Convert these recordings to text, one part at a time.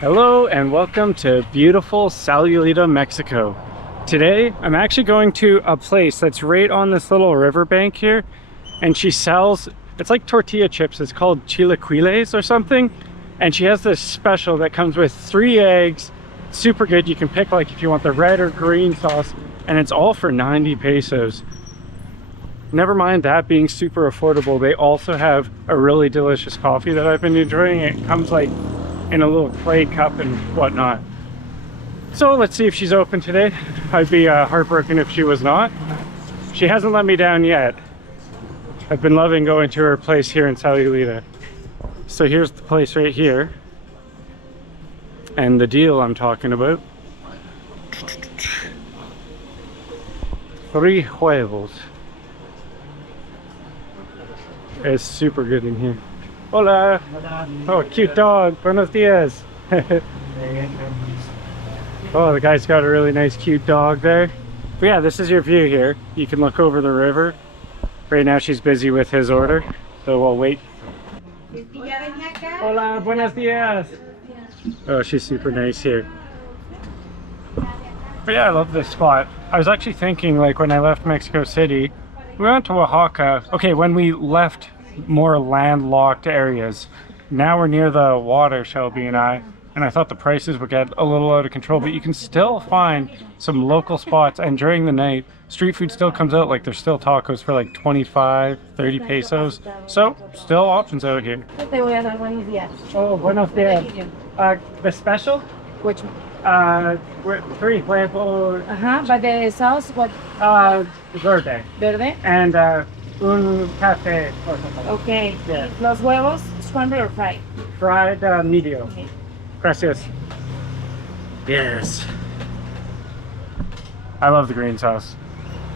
Hello and welcome to beautiful Sayulita, Mexico. Today I'm actually going to a place that's right on this little riverbank here, and she sells, it's like tortilla chips. It's called chilaquiles or something, and she has this special that comes with 3 eggs. Super good. You can pick like if you want the red or green sauce, and it's all for 90 pesos. Never mind that being super affordable, they also have a really delicious coffee that I've been enjoying. It comes like in a little clay cup and whatnot. So let's see if she's open today. I'd be heartbroken if she was not. She hasn't let me down yet. I've been loving going to her place here in Sayulita. So here's the place right here, and the deal I'm talking about. 3 huevos. It's super good in here. Hola. Oh, cute dog. Buenos dias. Oh, the guy's got a really nice cute dog there. But yeah, this is your view here. You can look over the river. Right now she's busy with his order, so we'll wait. Hola, buenos dias. Oh, she's super nice here. But yeah, I love this spot. I was actually thinking, like, when I left Mexico City, we went to Oaxaca. Okay, when we left more landlocked areas. Now we're near the water, Shelby and I thought the prices would get a little out of control, but you can still find some local spots, and during the night, street food still comes out. Like, there's still tacos for like 25, 30 pesos. So, still options out here. Oh, buenos dias. The special? Which? 3 huevos. But the sauce, what? Verde. Verde? And un café or something. Okay. Yeah. Los huevos, scrambled or fried? Fried medium. Okay. Gracias. Yes. I love the green sauce.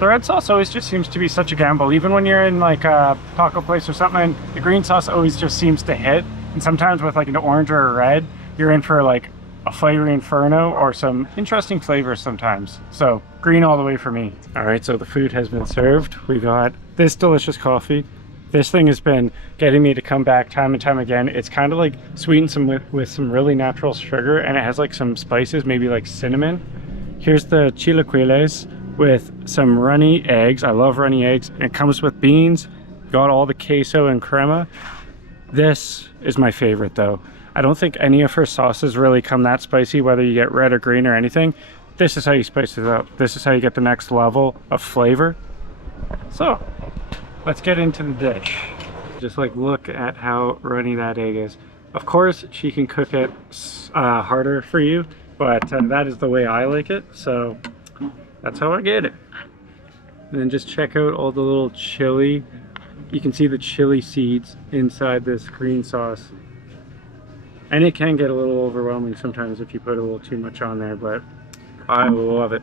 The red sauce always just seems to be such a gamble. Even when you're in like a taco place or something, the green sauce always just seems to hit. And sometimes with like an orange or a red, you're in for like a fiery inferno or some interesting flavors sometimes. So green all the way for me. All right, so the food has been served. We got this delicious coffee. This thing has been getting me to come back time and time again. It's kind of like sweetened with some really natural sugar, and it has like some spices, maybe like cinnamon. Here's the chilaquiles with some runny eggs. I love runny eggs. It comes with beans. Got all the queso and crema. This is my favorite though. I don't think any of her sauces really come that spicy, whether you get red or green or anything. This is how you spice it up. This is how you get the next level of flavor. So let's get into the dish. Just like look at how runny that egg is. Of course, she can cook it harder for you, but that is the way I like it. So that's how I get it. And then just check out all the little chili. You can see the chili seeds inside this green sauce. And it can get a little overwhelming sometimes if you put a little too much on there, but I love it.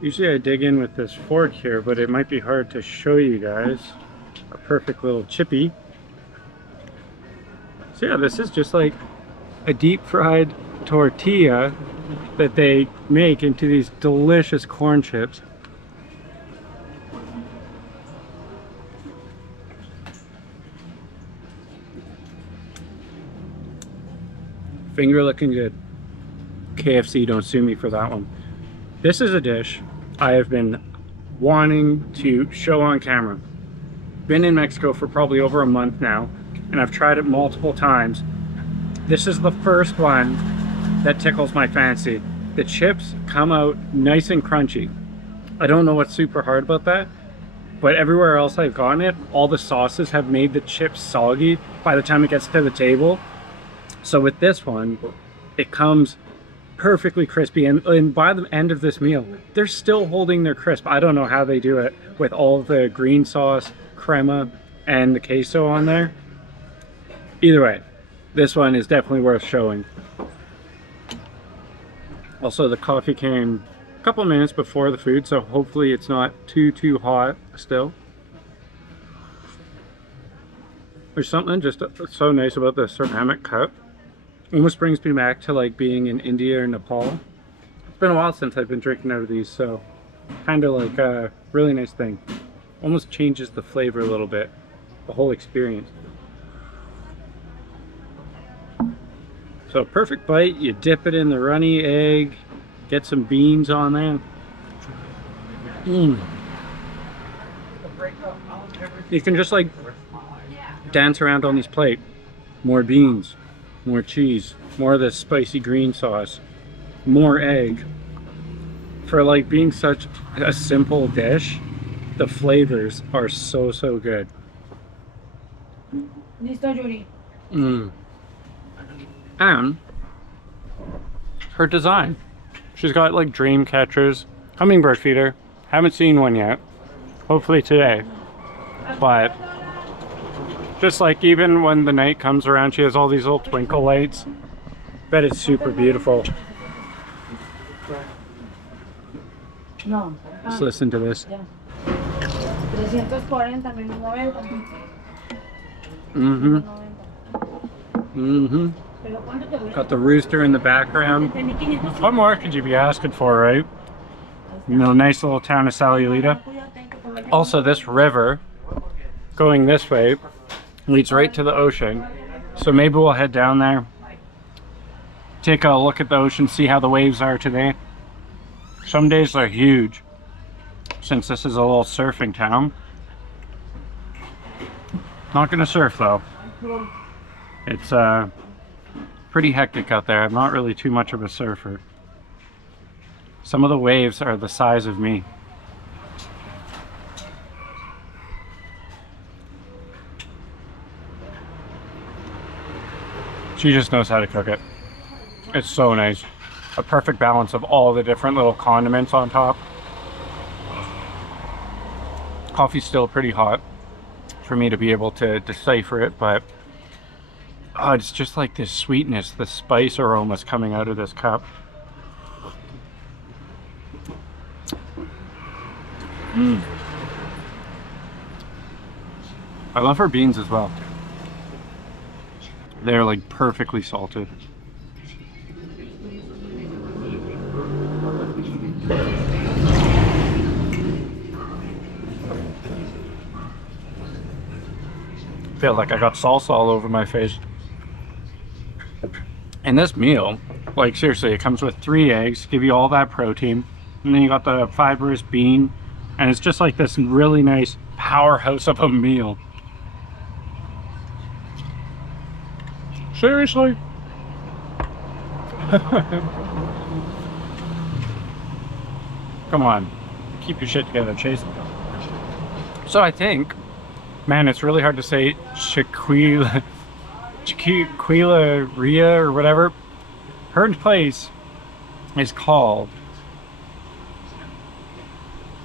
Usually I dig in with this fork here, but it might be hard to show you guys. A perfect little chippy. So yeah, this is just like a deep fried tortilla that they make into these delicious corn chips. Finger looking good. KFC, don't sue me for that one. This is a dish I have been wanting to show on camera. Been in Mexico for probably over a month now, and I've tried it multiple times. This is the first one that tickles my fancy. The chips come out nice and crunchy. I don't know what's super hard about that, but everywhere else I've gotten it, all the sauces have made the chips soggy by the time it gets to the table. So with this one, it comes perfectly crispy, and by the end of this meal, they're still holding their crisp. I don't know how they do it with all of the green sauce, crema, and the queso on there. Either way, this one is definitely worth showing. Also, the coffee came a couple minutes before the food, so hopefully it's not too hot still. There's something just so nice about the ceramic cup. Almost brings me back to like being in India or Nepal. It's been a while since I've been drinking out of these, so kind of like a really nice thing. Almost changes the flavor a little bit, the whole experience. So perfect bite, you dip it in the runny egg, get some beans on there. You can just like dance around on this plate. More beans, more cheese, more of this spicy green sauce, more egg. For like being such a simple dish, the flavors are so good. Listo, Yuri. And her design. She's got like dream catchers, hummingbird feeder. Haven't seen one yet. Hopefully today. But just like even when the night comes around, she has all these little twinkle lights. Bet it's super beautiful. No. Just listen to this. 340 menos 90. Pero ¿cuánto te voy a Got the rooster in the background. Tenía 500. What more could you be asking for, right? You know, nice little town of Sayulita. Also, this river going this way leads right to the ocean. So maybe we'll head down there, take a look at the ocean, see how the waves are today. Some days they're huge, since this is a little surfing town. Not gonna surf though. It's pretty hectic out there. I'm not really too much of a surfer. Some of the waves are the size of me. She just knows how to cook it. It's so nice. A perfect balance of all the different little condiments on top. Coffee's still pretty hot for me to be able to decipher it, but oh, it's just like this sweetness, the spice aromas coming out of this cup. I love her beans as well. They're like perfectly salted. Feel like I got salsa all over my face. And this meal, like seriously, it comes with 3 eggs, give you all that protein, and then you got the fibrous bean, and it's just like this really nice powerhouse of a meal. Seriously? Come on, keep your shit together, Chase. So I think, man, it's really hard to say Chiquila Ria or whatever. Her place is called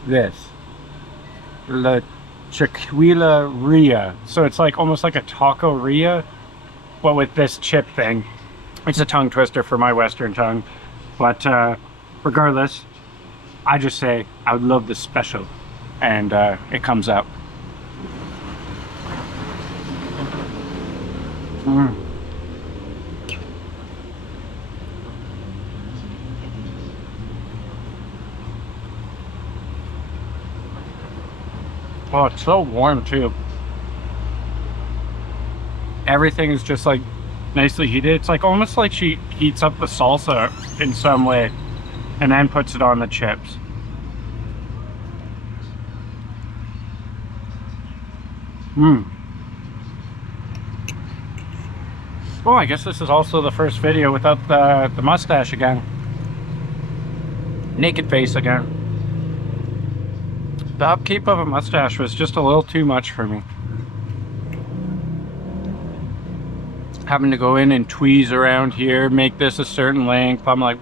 this, La Chiquila Ria. So it's like almost like a taco Ria, but with this chip thing. It's a tongue twister for my Western tongue, but regardless, I just say I would love this special, and it comes out. Oh, it's so warm too. Everything is just like nicely heated. It's like almost like she heats up the salsa in some way and then puts it on the chips. Oh, I guess this is also the first video without the mustache again. Naked face again. The upkeep of a mustache was just a little too much for me. Having to go in and tweeze around here, make this a certain length. I'm like,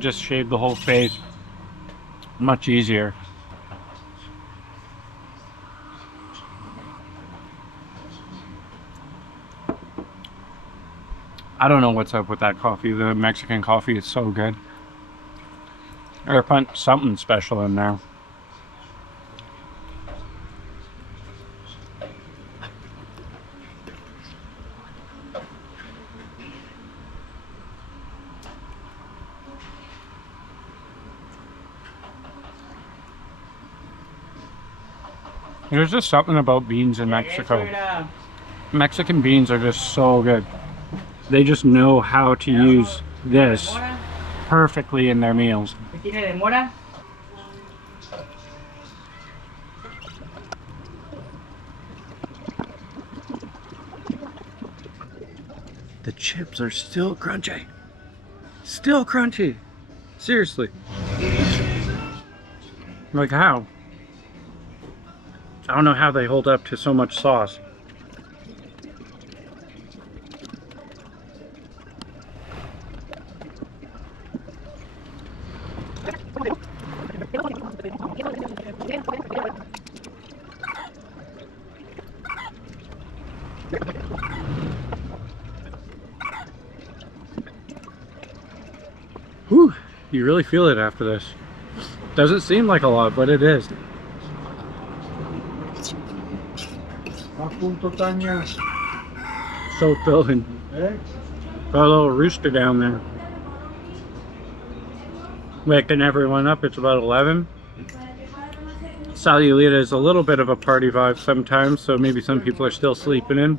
just shave the whole face. Much easier. I don't know what's up with that coffee. The Mexican coffee is so good. Or put something special in there. There's just something about beans in Mexico. Mexican beans are just so good. They just know how to use this perfectly in their meals. ¿Tiene de mora? The chips are still crunchy. Still crunchy. Seriously. Like how? I don't know how they hold up to so much sauce. Whew, you really feel it after this. Doesn't seem like a lot, but it is. So filling. Got a little rooster down there. Waking everyone up, it's about 11. Sayulita is a little bit of a party vibe sometimes, so maybe some people are still sleeping in.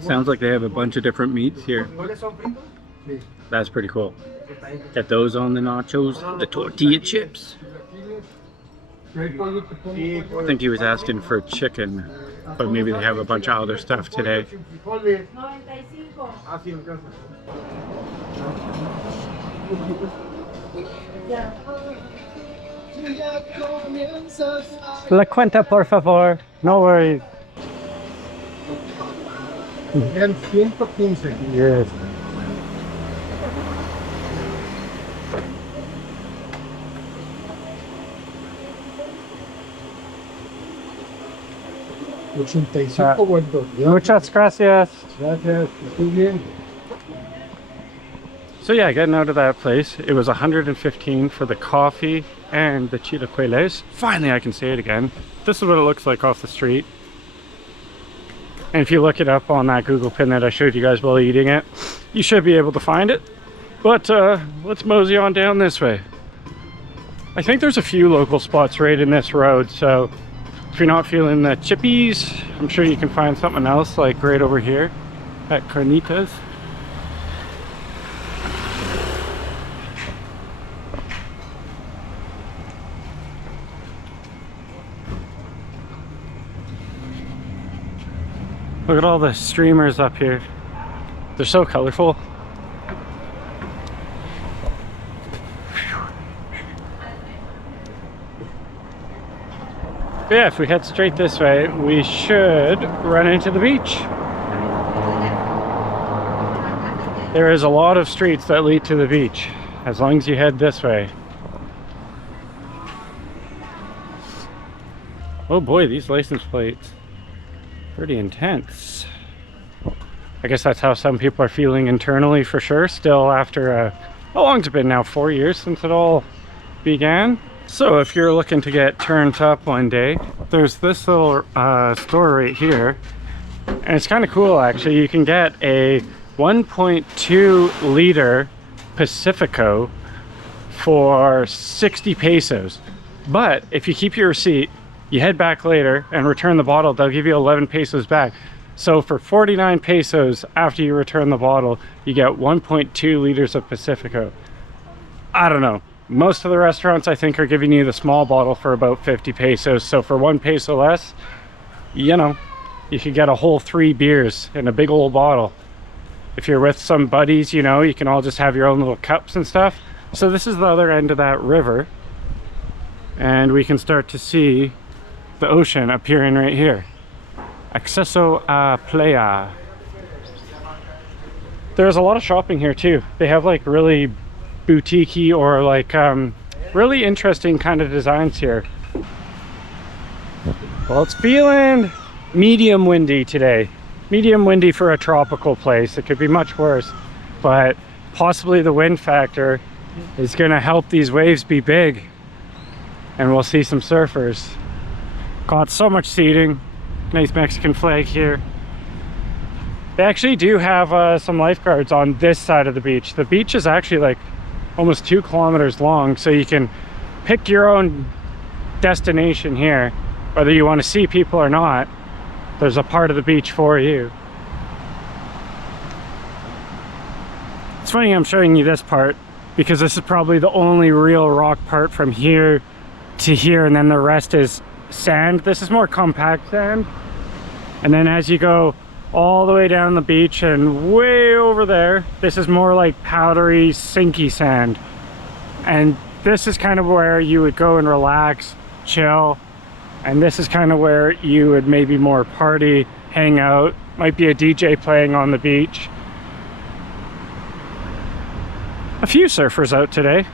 Sounds like they have a bunch of different meats here. That's pretty cool. Got those on the nachos, the tortilla chips. I think he was asking for chicken, but maybe they have a bunch of other stuff today. La cuenta, por favor. No worries. Eran 115. Yes. Muchas gracias. Gracias. Muy bien. So yeah, getting out of that place, it was 115 for the coffee and the chilaquiles. Finally, I can say it again. This is what it looks like off the street. And if you look it up on that Google pin that I showed you guys while eating it, you should be able to find it. But let's mosey on down this way. I think there's a few local spots right in this road, so if you're not feeling the chippies, I'm sure you can find something else like right over here at Carnitas. Look at all the streamers up here. They're so colorful. But yeah, if we head straight this way, we should run into the beach. There is a lot of streets that lead to the beach, as long as you head this way. Oh boy, these license plates. Pretty intense. I guess that's how some people are feeling internally for sure. Still after, how long's it been now? 4 years since it all began? So if you're looking to get turned up one day, there's this little store right here. And it's kind of cool actually. You can get a 1.2 liter Pacifico for 60 pesos. But if you keep your receipt, you head back later and return the bottle, they'll give you 11 pesos back. So for 49 pesos after you return the bottle, you get 1.2 liters of Pacifico. I don't know. Most of the restaurants I think are giving you the small bottle for about 50 pesos. So for 1 peso less, you know, you could get a whole 3 beers in a big old bottle. If you're with some buddies, you know, you can all just have your own little cups and stuff. So this is the other end of that river. And we can start to see the ocean appearing right here. Acceso a playa. There's a lot of shopping here too. They have like really boutique-y or like really interesting kind of designs here. Well, it's feeling medium windy today. Medium windy for a tropical place. It could be much worse, but possibly the wind factor is gonna help these waves be big and we'll see some surfers. Got so much seating. Nice Mexican flag here. They actually do have some lifeguards on this side of the beach. The beach is actually like almost 2 kilometers long, so you can pick your own destination here, whether you want to see people or not. There's a part of the beach for you. It's funny I'm showing you this part because this is probably the only real rock part from here to here, and then the rest is sand. This is more compact sand, and then as you go all the way down the beach and way over there, this is more like powdery, sinky sand. And this is kind of where you would go and relax, chill, and this is kind of where you would maybe more party, hang out. Might be a DJ playing on the beach. A few surfers out today,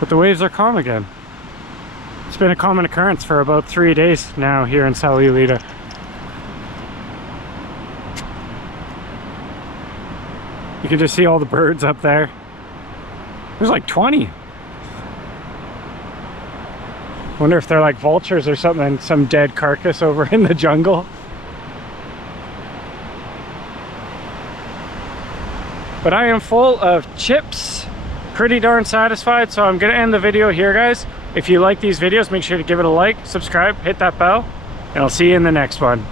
but the waves are calm again. It's been a common occurrence for about 3 days now here in Sayulita. You can just see all the birds up there. There's like 20. Wonder if they're like vultures or something, some dead carcass over in the jungle. But I am full of chips, pretty darn satisfied, so I'm gonna end the video here, guys. If you like these videos, make sure to give it a like, subscribe, hit that bell, and I'll see you in the next one.